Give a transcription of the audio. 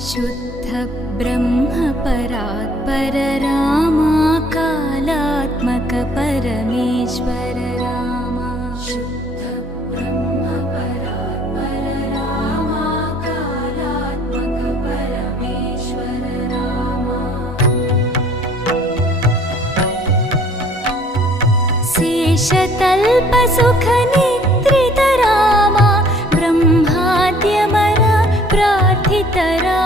शुद्ध ब्रह्म परात्पर रामा कालात्मक परमेश्वर रामा शुद्ध ब्रह्म परात्पर रामा कालात्मक परमेश्वर रामा शेषतल्प सुख निद्रित रामा ब्रह्माद्यमर प्रार्थित रामा